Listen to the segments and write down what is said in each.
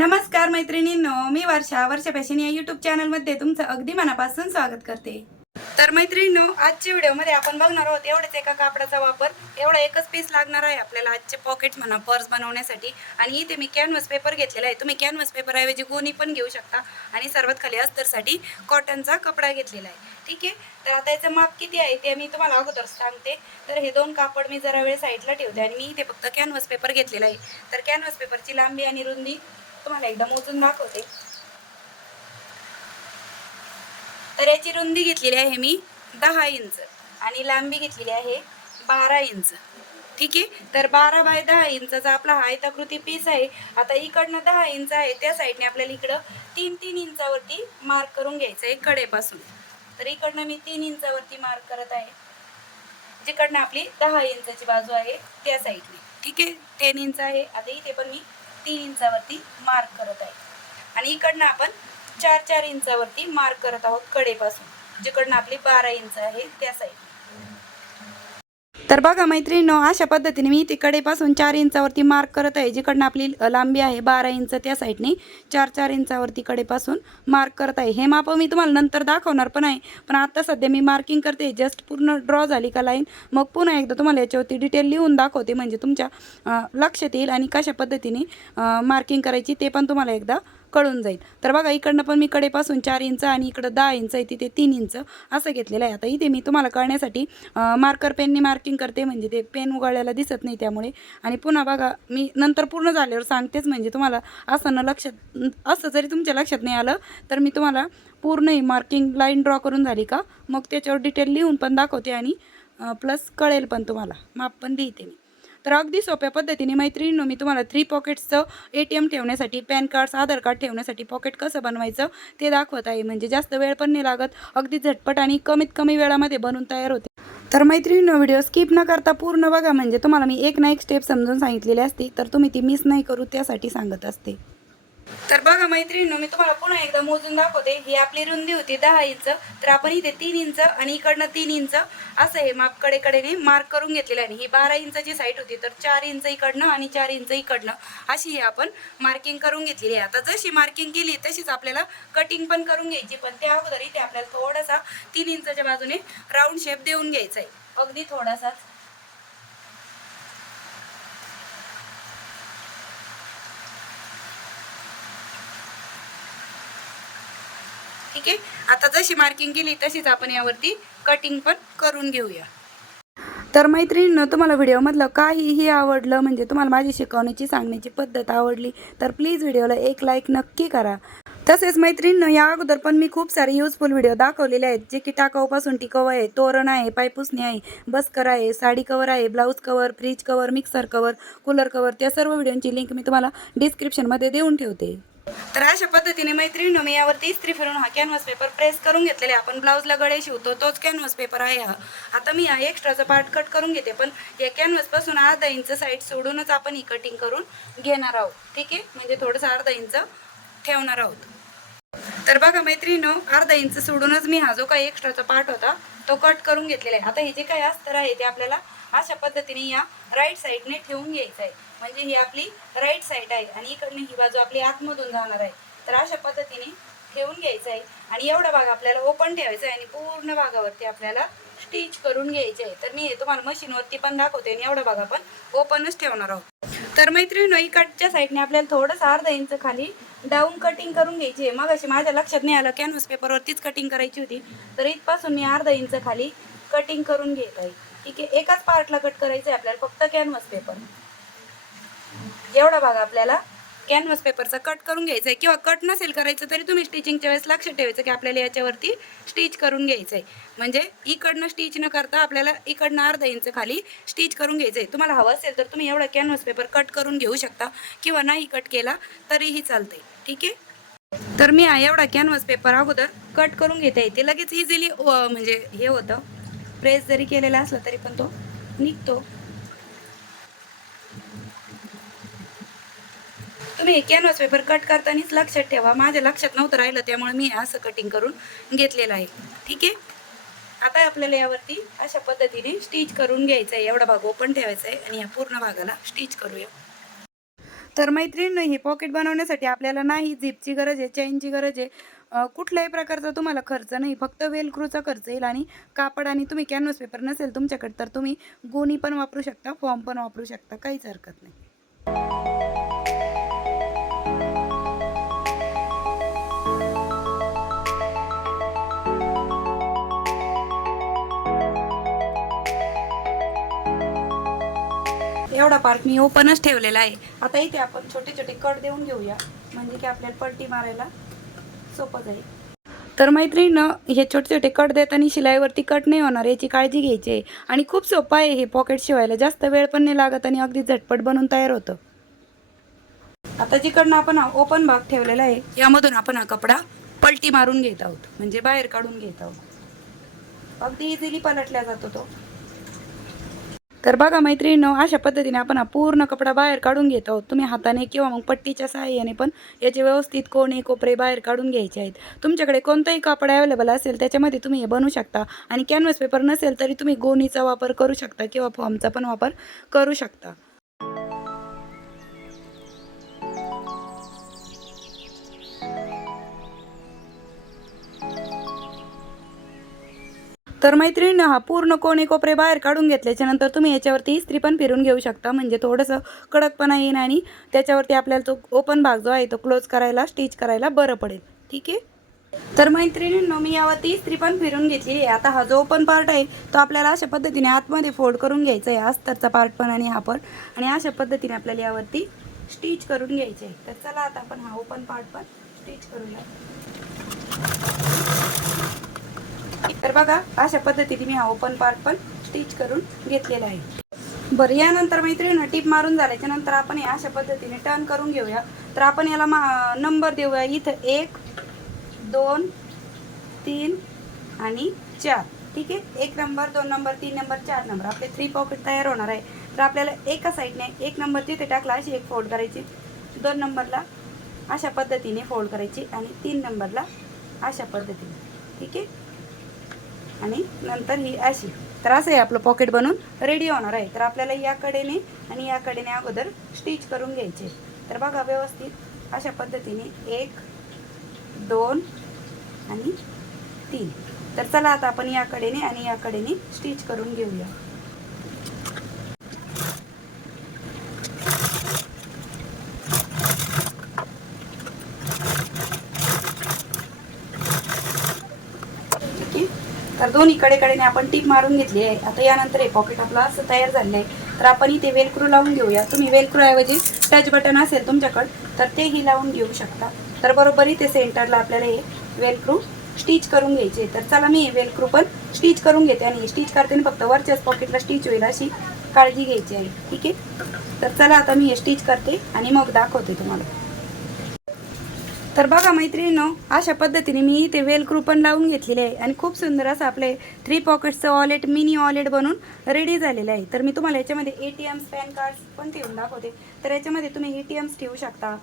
नमस्कार मैत्रिणींनो मी वर्षा वर्षा फॅशन या युट्यूब चॅनलमध्ये तुमचं अगदी मनापासून स्वागत करते. तर मैत्रिणींनो आजच्या व्हिडिओमध्ये आपण बघणार आहोत एवढेच एका कापडाचा वापर. एवढा एकच पीस लागणार आहे आपल्याला आजचे पॉकेट म्हणा पर्स बनवण्यासाठी. आणि इथे मी कॅनव्हस पेपर घेतलेला आहे. तुम्ही कॅनव्हस पेपर ऐवजी गोणी पण घेऊ शकता. आणि सर्वात खाली अस्तरसाठी कॉटनचा कपडा घेतलेला आहे. ठीक आहे? तर आता याचं माप किती आहे ते मी तुम्हाला अगोदर सांगते. तर हे दोन कापड मी जरा वेळ साईडला ठेवते. आणि मी इथे फक्त कॅनव्हस पेपर घेतलेला आहे. तर कॅनव्हस पेपरची लांबी आणि रुंदी तुम्हाला एकदा मोजून दाखवते. तर याची रुंदी घेतलेली आहे मी दहा इंच आणि लांबी घेतलेली आहे बारा इंच. ठीक आहे? तर बारा बाय दहा इंचाचा आपला हा आयताकृती पीस आहे. आता इकडनं दहा इंच आहे त्या साईडने आपल्याला इकडं तीन तीन इंचावरती मार्क करून घ्यायचं आहे कडेपासून. तर इकडनं मी तीन इंचावरती मार्क करत आहे. जिकडनं आपली दहा इंचाची बाजू आहे त्या साईडने. ठीक आहे? टेन इंच आहे. आता इथे पण मी तीन इंचावरती मार्क करत आहे. आणि इकडनं आपण चार चार इंचावरती मार्क करत आहोत कडेपासून जिकडनं आपली बारा इंच आहे त्या साईड तर बघा मैत्रिणीनो अशा पद्धतीने मी तिकडेपासून चार इंचावरती मार्क करत आहे. जिकडनं आपली लांबी आहे बारा इंच त्या साईडने चार चार इंचावरती कडेपासून मार्क करत आहे. हे माप मी तुम्हाला नंतर दाखवणार पण आहे. पण आता सध्या मी मार्किंग करते. जस्ट पूर्ण ड्रॉ झाली का लाईन मग पुन्हा एकदा तुम्हाला याच्यावरती डिटेल लिहून दाखवते. म्हणजे तुमच्या लक्षात येईल आणि कशा पद्धतीने मार्किंग करायची ते पण तुम्हाला एकदा कळून जाईल. तर बघा इकडनं पण मी कडेपासून चार इंच आणि इकडं दहा इंच आहे तिथे तीन इंच असं घेतलेलं आहे. आता इथे मी तुम्हाला कळण्यासाठी मार्कर पेनने मार्किंग करते म्हणजे ते पेन उघडायला दिसत नाही त्यामुळे. आणि पुन्हा बघा मी नंतर पूर्ण झाल्यावर सांगतेच म्हणजे तुम्हाला असं न लक्षात असं जरी तुमच्या लक्षात नाही आलं तर मी तुम्हाला पूर्ण ही मार्किंग लाईन ड्रॉ करून झाली का? मग त्याच्यावर डिटेल लिहून पण दाखवते आणि प्लस कळेल पण तुम्हाला. माप पण देते मी. तर अगदी सोप्या पद्धतीने मैत्रिणींनो मी तुम्हाला थ्री पॉकेट्सचं ए टी एम ठेवण्यासाठी पॅन कार्ड्स आधार कार्ड ठेवण्यासाठी पॉकेट कसं बनवायचं ते दाखवत आहे. म्हणजे जास्त वेळ पण नाही लागत. अगदी झटपट आणि कमीत कमी वेळामध्ये बनवून तयार होते. तर मैत्रिणींनो व्हिडिओ स्किप न करता पूर्ण बघा. म्हणजे तुम्हाला मी एक ना एक स्टेप समजून सांगितलेली असते. तर तुम्ही ती मिस नाही करू त्यासाठी सांगत असते. तर बघा मैत्रिणींनो मी तुम्हाला पुन्हा एकदा मोजून दाखवते. ही आपली रुंदी होती दहा इंच. तर आपण इथे तीन इंच आणि इकडनं तीन इंच असं हे माप कडेकडेने मार्क करून घेतलेलं आहे. आणि ही बारा इंचाची साईट होती. तर चार इंच इकडनं आणि चार इंच इकडनं अशी ही आपण मार्किंग करून घेतलेली आहे. आता जशी मार्किंग केली तशीच आपल्याला कटिंग पण करून घ्यायची. पण त्या अगोदर इथे आपल्याला थोडासा तीन इंचाच्या बाजूने राऊंड शेप देऊन घ्यायचा आहे. अगदी थोडासाच. ठीक आहे? आता जशी मार्किंग केली तशीच आपण यावरती कटिंग पण करून घेऊया. तर मैत्रिणीनं तुम्हाला व्हिडिओमधलं काहीही आवडलं म्हणजे तुम्हाला माझी शिकवण्याची सांगण्याची पद्धत आवडली तर प्लीज व्हिडिओला एक लाईक नक्की करा. तसेच मैत्रिणीनं या अगोदर पण मी खूप सारे युजफुल व्हिडिओ दाखवलेले आहेत जे की टाकाऊपासून टिकाऊ आहे तोरण आहे पायपुसणी आहे बस्कर आहे साडी कवर आहे blouse cover fridge cover mixer cover cooler cover त्या सर्व व्हिडिओची लिंक मी तुम्हाला डिस्क्रिप्शनमध्ये देऊन ठेवते. तर अशा पद्धतीने मैत्रिणी मी यावरती इस्त्री फिरून हा कॅनव्हास पेपर प्रेस करून घेतलेला आहे. आपण ब्लाऊजला गळे शिवतो तोच कॅनव्हास पेपर आहे हा. आता मी हा एक्स्ट्राचा पार्ट कट करून घेते पण या कॅनव्हासपासून अर्धा इंच साईड सोडूनच आपण ही कटिंग करून घेणार आहोत. ठीक आहे? म्हणजे थोडंसं अर्धा इंच ठेवणार आहोत. तर बघा मैत्रिणीनो अर्धा इंच सोडूनच मी हा जो काही एक्स्ट्राचा पार्ट होता तो कट करून घेतलेला आहे. आता हे जे काही अस्तर आहे ते आपल्याला अशा पद्धतीने या राईट साईडने ठेवून घ्यायचं आहे. म्हणजे ही आपली राईट साईड आहे आणि इकडनं ही बाजू आपली आतमधून जाणार आहे. तर अशा पद्धतीने ठेवून घ्यायचं आहे आणि एवढा भाग आपल्याला ओपन ठेवायचा आहे आणि पूर्ण भागावरती आपल्याला स्टिच करून घ्यायचे आहे. तर मी हे तुम्हाला मशीनवरती पण दाखवते आणि एवढा भाग आपण ओपनच ठेवणार आहोत. तर मैत्रिणी इकडच्या साईडने आपल्याला थोडंसं अर्धा इंच खाली डाऊन कटिंग करून घ्यायची आहे. मग अशी माझ्या लक्षात नाही आलं कॅनव्हास पेपरवरतीच कटिंग करायची होती. तर इथपासून मी अर्धा इंच खाली कटिंग करून घेत आहे. ठीक आहे एकाच पार्टला कट करायचं आहे आपल्याला फक्त कॅनव्हास पेपर एवढा भाग आपल्याला कॅनव्हास पेपरचा कट करून घ्यायचा आहे किंवा कट नसेल करायचं तरी तुम्ही स्टिचिंगच्या वेळेस लक्ष ठेवायचं की आपल्याला याच्यावरती स्टिच करून घ्यायचं आहे म्हणजे इकडनं स्टिच न करता आपल्याला इकडनं अर्धा इंच खाली स्टिच करून घ्यायचं आहे तुम्हाला हवं असेल तर तुम्ही एवढा कॅनव्हास पेपर कट करून घेऊ शकता. किंवा नाही कट केला तरीही चालतंय. ठीक आहे? तर मी एवढा कॅनव्हास पेपर अगोदर कट करून घेता. येते लगेच इझिली म्हणजे हे होतं. प्रेस जरी केलेला असला तरी पण तो निघतो. तुम्ही कॅनव्हास पेपर कट करतानाच लक्षात ठेवा. माझ्या लक्षात नव्हतं राहिलं त्यामुळे मी असं कटिंग करून घेतलेलं आहे. ठीक आहे? आता आपल्याला यावरती अशा पद्धतीने स्टिच करून घ्यायचं आहे एवढा भाग ओपन ठेवायचा आहे आणि या पूर्ण भागाला स्टिच करूया. तर मैत्रिणी हे पॉकेट बनवण्यासाठी आपल्याला नाही झिपची गरज आहे चेनची गरज आहे. कुठल्याही प्रकारचा तुम्हाला खर्च नाही. फक्त वेलक्रूचा खर्च येईल आणि कापड आणि तुम्ही कॅनव्हास पेपर नसेल तुमच्याकडे तर तुम्ही गोणी पण वापरू शकता फॉर्म पण वापरू शकता. काहीच हरकत नाही. एवढा पार्ट मी ओपनच ठेवलेला आहे. आता इथे आपण छोटे छोटे कट देऊन घेऊया. म्हणजे की आपल्याला पलटी मारायला सोपं जाईल. तर मैत्रिणीनं हे छोटे छोटे कट देताना शिलाईवरती कट नाही होणार याची काळजी घ्यायची आहे. आणि खूप सोपं आहे हे पॉकेट शिवायला. जास्त वेळ पण नाही लागत आणि अगदी झटपट बनून तयार होतं. आता जिकडनं आपण ओपन भाग ठेवलेला आहे यामधून आपण हा कपडा पलटी मारून घेत आहोत. म्हणजे बाहेर काढून घेत आहोत. अगदी इझिली पलटला जातो तो. तर बघा मैत्रिणीनं अशा पद्धतीने आपण हा पूर्ण कपडा बाहेर काढून घेत आहोत. तुम्ही हाताने किंवा मग पट्टीच्या सहाय्याने पण याचे व्यवस्थित कोणे कोपरे बाहेर काढून घ्यायचे आहेत. तुमच्याकडे कोणताही कापड अवेलेबल असेल त्याच्यामध्ये तुम्ही हे बनवू शकता. आणि कॅनव्हास पेपर नसेल तरी तुम्ही गोणीचा वापर करू शकता किंवा फॉर्मचा पण वापर करू शकता. तर मैत्रिणीनं हा पूर्ण कोणे कोपरे बाहेर काढून घेतल्याच्या नंतर तुम्ही याच्यावरती इस्त्री पण फिरून घेऊ शकता. म्हणजे थोडंसं कडकपणा येईन आणि त्याच्यावरती आपल्याला तो ओपन भाग जो आहे तो क्लोज करायला स्टिच करायला बरं पडेल. ठीक आहे? तर मैत्रिणींनो मी यावरती इस्त्री पण फिरून घेतली आहे. आता हा जो ओपन पार्ट आहे तो आपल्याला अशा पद्धतीने आतमध्ये फोल्ड करून घ्यायचा आहे. अस्तरचा पार्ट पण आणि हा पण. आणि अशा पद्धतीने आपल्याला यावरती स्टिच करून घ्यायचे आहे. तर चला आता आपण हा ओपन पार्ट पण स्टिच करूया. तर बघा अशा पद्धतीने मी हा ओपन पार्ट पण स्टिच करून घेतलेला आहे. बरं यानंतर मैत्रिणी टीप मारून झाल्याच्यानंतर आपण हे अशा पद्धतीने टर्न करून घेऊया. तर आपण याला मा नंबर देऊया. इथं एक दोन तीन आणि चार. ठीक आहे? एक नंबर दोन नंबर तीन नंबर चार नंबर आपले थ्री पॉकेट तयार होणार आहे. तर आपल्याला एका साईडने एक नंबर तिथे टाकला अशी एक फोल्ड करायची. दोन नंबरला अशा पद्धतीने फोल्ड करायची आणि तीन नंबरला अशा पद्धतीने. ठीक आहे? आणि नंतर ही अशी. तर असं आहे आपलं पॉकेट बनून. रेडी होणार आहे. तर आपल्याला या कडेने आणि या कडेने अगोदर स्टिच करून घ्यायचे. तर बघा व्यवस्थित. अशा पद्धतीने एक दोन आणि तीन. तर चला आता आपण या कडेने आणि या कडेने स्टिच करून घेऊया ठीक आहे तर दोन्ही कडेकडेने आपण टीप मारून घेतली आहे. आता यानंतर हे पॉकेट आपलं असं तयार झालेलं आहे तर आपण इथे वेलक्रू लावून घेऊया. तुम्ही वेलक्रू ऐवजी टच बटन असेल तुमच्याकडं तर तेही लावून घेऊ शकता. तर बरोबर इथे सेंटरला आपल्याला हे वेलक्रू स्टिच करून घ्यायचे तर चला मी वेलक्रू पण स्टिच करून घेते आणि स्टिच करताना फक्त वरच्याच पॉकेटला स्टिच होईल अशी काळजी घ्यायची आहे. ठीक आहे? तर चला आता मी हे स्टिच करते आणि मग दाखवते तुम्हाला. तर बघा मैत्रिणींनो अशा पद्धतीने मी इथे वेलक्रू पण लावून घेतलेले आहे आणि खूप सुंदर असं आपले थ्री पॉकेट्सचं वॉलेट मिनी वॉलेट बनून रेडी झालेलं आहे. तर मी तुम्हाला याच्यामध्ये A T Ms pan cards पण ठेवून दाखवते. तर याच्यामध्ये तुम्ही ए टी एम्स ठेवू शकता.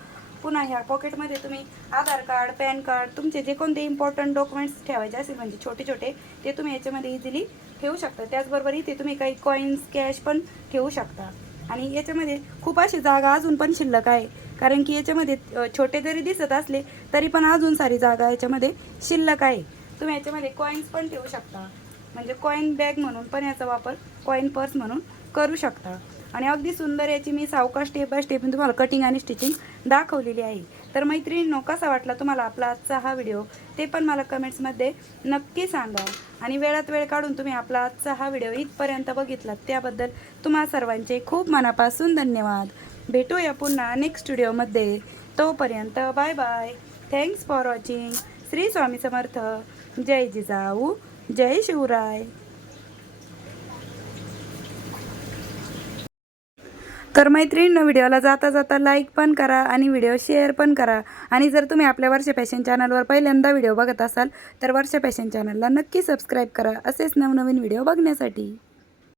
पुन्हा ह्या पॉकेटमध्ये तुम्ही आधार कार्ड पॅन कार्ड तुमचे जे कोणते इम्पॉर्टंट डॉक्युमेंट्स ठेवायचे असेल म्हणजे छोटे छोटे ते तुम्ही याच्यामध्ये इझिली ठेवू शकता. त्याचबरोबर इथे तुम्ही काही कॉईन्स कॅश पण ठेवू शकता. आणि याच्यामध्ये खूप अशी जागा अजून पण शिल्लक आहे. कारण की याच्यामध्ये छोटे जरी दिसत असले तरी पण अजून सारी जागा याच्यामध्ये शिल्लक आहे. तुम्ही याच्यामध्ये कॉईन्स पण ठेवू शकता. म्हणजे कॉईन बॅग म्हणून पण याचा वापर कॉईन पर्स म्हणून करू शकता. आणि अगदी सुंदर याची मी सावकाश स्टेप बाय स्टेप तुम्हाला कटिंग आणि स्टिचिंग दाखवलेली आहे. तर मैत्रिणींनो कसा वाटला तुम्हाला आपला आजचा हा व्हिडिओ ते पण मला कमेंट्समध्ये नक्की सांगा. आणि वेळात वेळ काढून तुम्ही आपला आजचा हा व्हिडिओ इथपर्यंत बघितलात. त्याबद्दल तुम्हा सर्वांचे खूप मनापासून धन्यवाद. भेटूया पुन्हा नेक्स्ट व्हिडिओमध्ये तोपर्यंत bye bye thanks for watching Shri Swami Samarth. जय जिजाऊ. जय शिवराय. तर मैत्रिणीनं व्हिडिओला जाता जाता लाईक पण करा आणि व्हिडिओ शेअर पण करा. आणि जर तुम्ही आपल्या वर्ष फॅशन चॅनलवर पहिल्यांदा व्हिडिओ बघत असाल तर वर्ष फॅशन चॅनलला नक्की सबस्क्राईब करा. असेच नवनवीन व्हिडिओ बघण्यासाठी.